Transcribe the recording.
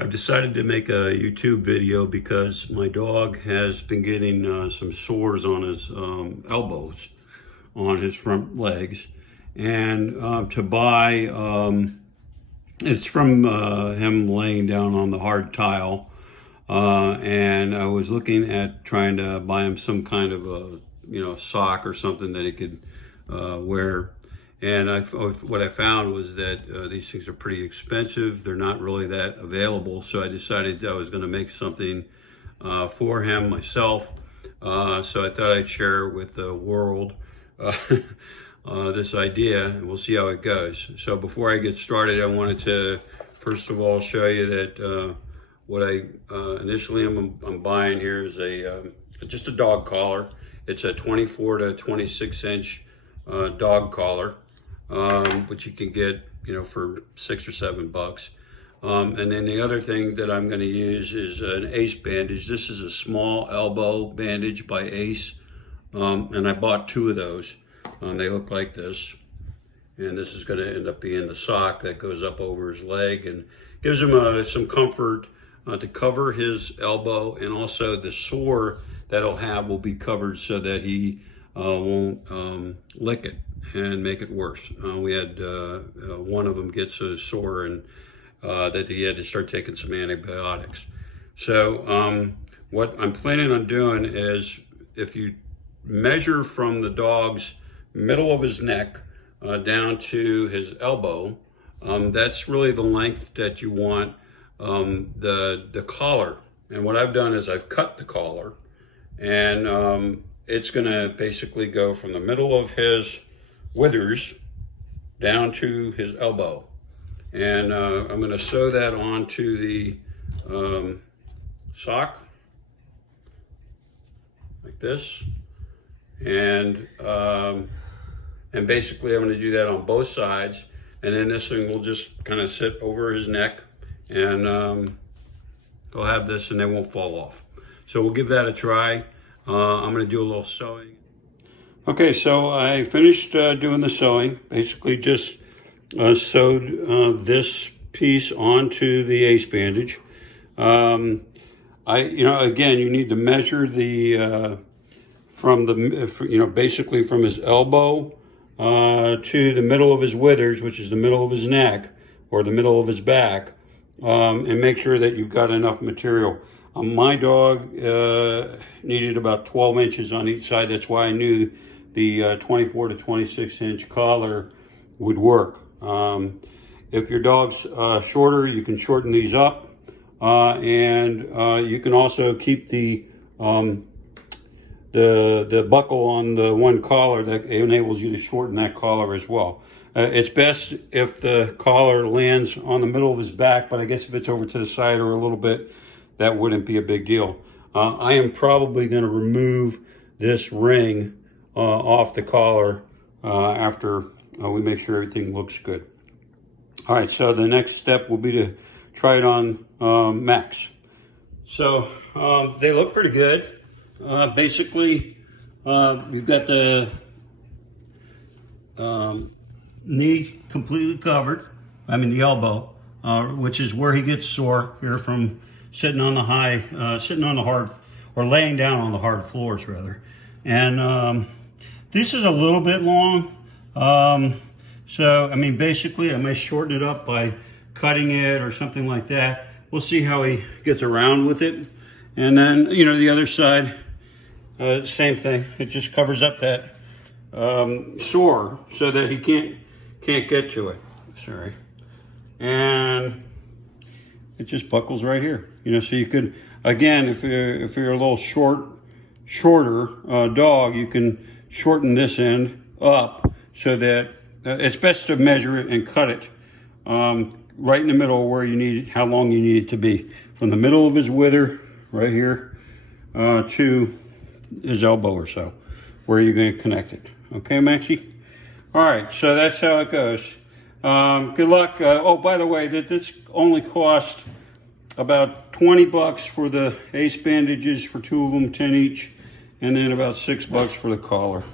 I've decided to make a YouTube video because my dog has been getting some sores on his elbows, on his front legs. And to buy, it's from him laying down on the hard tile. And I was looking at trying to buy him some kind of a, sock or something that he could wear. And what I found was that these things are pretty expensive. They're not really that available. So I decided I was going to make something for him myself. So I thought I'd share with the world this idea, and we'll see how it goes. So before I get started, I wanted to first of all show you that what I initially I'm buying here is just a dog collar. It's a 24 to 26 inch dog collar. Which you can get, for $6 or $7. And then the other thing that I'm going to use is an Ace bandage. This is a small elbow bandage by Ace. And I bought 2 of those. They look like this. And this is going to end up being the sock that goes up over his leg and gives him some comfort to cover his elbow, and also the sore that he'll have will be covered so that he won't lick it and make it worse. We had one of them get so sore and that he had to start taking some antibiotics. So what I'm planning on doing is, if you measure from the dog's middle of his neck down to his elbow, that's really the length that you want the collar. And what I've done is I've cut the collar, and it's going to basically go from the middle of his withers down to his elbow. And I'm going to sew that onto the sock like this. And basically I'm going to do that on both sides. And then this thing will just kind of sit over his neck, and he'll have this and they won't fall off. So we'll give that a try. I'm going to do a little sewing. Okay, so I finished doing the sewing. Basically just sewed this piece onto the Ace bandage. Again, you need to measure the from the basically from his elbow to the middle of his withers, which is the middle of his neck or the middle of his back, and make sure that you've got enough material. My dog needed about 12 inches on each side. That's why I knew the 24 to 26 inch collar would work. If your dog's shorter, you can shorten these up, and you can also keep the buckle on the one collar. That enables you to shorten that collar as well. It's best if the collar lands on the middle of his back, but I guess if it's over to the side or a little bit, that wouldn't be a big deal. I am probably going to remove this ring off the collar after we make sure everything looks good. All right, so the next step will be to try it on Max. So they look pretty good. Basically, we've got the knee completely covered. I mean the elbow, which is where he gets sore here from sitting on the hard, or laying down on the hard floors rather. And this is a little bit long. So, I mean, basically I may shorten it up by cutting it or something like that. We'll see how he gets around with it. And then, the other side, same thing. It just covers up that sore so that he can't get to it. Sorry. And it just buckles right here. So you could, again, if you're a little shorter dog, you can shorten this end up so that it's best to measure it and cut it right in the middle where you need, how long you need it to be, from the middle of his wither right here to his elbow or so, where you're going to connect it. Okay, Maxie? All right, so that's how it goes. Good luck. Oh, by the way, this only cost about $20 for the Ace bandages, for 2 of them, 10 each, and then about $6 for the collar.